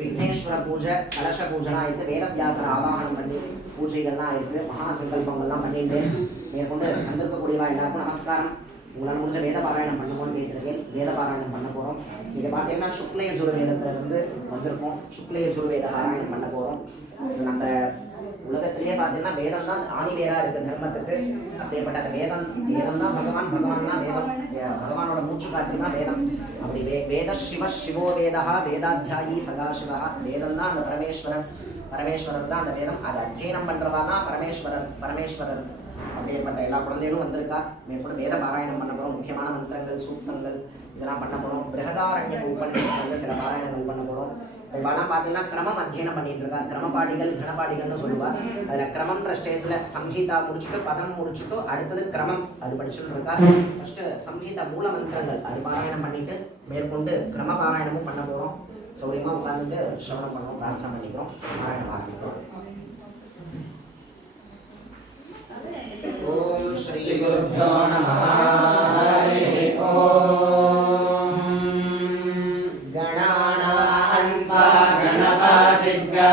விக்னேஸ்வர பூஜை கலச பூஜைலாம் ஆயிருக்கு. வேதவியாசர் ஆவாகனம் பண்ணி பூஜைகள்லாம் ஆயிருக்கு. மகா சங்கல்பங்கள்லாம் பண்ணிட்டு மேற்கொண்டு வந்திருக்கக்கூடியவா எல்லாருக்கும் நமஸ்காரம். உங்களால் முடிஞ்ச வேத பாராயணம் பண்ணுவோம்னு கேட்டிருக்கேன். வேத பாராயணம் பண்ண போகிறோம். நீங்கள் பார்த்தீங்கன்னா சுக்ல யஜுர்வேதத்திலிருந்து வந்திருக்கோம். சுக்ல யஜுர்வேத பாராயணம் பண்ண போகிறோம். நம்ம உலகத்திலேயே பார்த்தீங்கன்னா வேதம் தான் ஆணிவேராக இருக்குது தர்மத்துக்கு. அப்படிப்பட்ட அந்த வேதம் தான் பகவான் தான் வேதம். பகவானோட மூச்சு காட்டினா வேதம். அப்படி வேத சிவோ வேதா வேதாத்தியாயி சதாசிவா. வேதம் தான் அந்த பரமேஸ்வரர் தான் அந்த வேதம். அதை அத்தியனம் பண்ணுறவானா பரமேஸ்வரர். அப்படிப்பட்ட எல்லா குழந்தைகளும் வந்திருக்கா. மேற்கொண்டு வேத பாராயணம் பண்ண போகிறோம். முக்கியமான மந்திரங்கள் சூக்தங்கள் இதெல்லாம் பண்ண போகிறோம். பிருகதாரண்ய உபநிஷத்தில் சில பாராயணங்கள் பண்ண போகிறோம். இப்போலாம் பார்த்தீங்கன்னா கிரமம் அத்தியனம் பண்ணிட்டு இருக்கா. கிரமபாடிகள் கணபாடிகள்னு சொல்லுவார். அதில் கிரமம்ன்ற ஸ்டேஜில் சங்கீதா முடிச்சுட்டு பதம் முடிச்சுட்டு அடுத்தது கிரமம் அது படிச்சுட்டு இருக்கா. ஃபஸ்ட்டு சங்கீதா மூல மந்திரங்கள் அது பாராயணம் பண்ணிட்டு மேற்கொண்டு கிரம பாராயணமும் பண்ண போகிறோம். சௌரியமாக உட்காந்துட்டு சிரவணம் பண்ணுறோம், பிரார்த்தனை பண்ணிக்கிறோம், பாராயணம் ஆரம்பிக்கிறோம். ஓம் ஸ்ரீ குருப்யோ நமः. ஹரி ஓம். கணாநான்வா கணபதிக்யா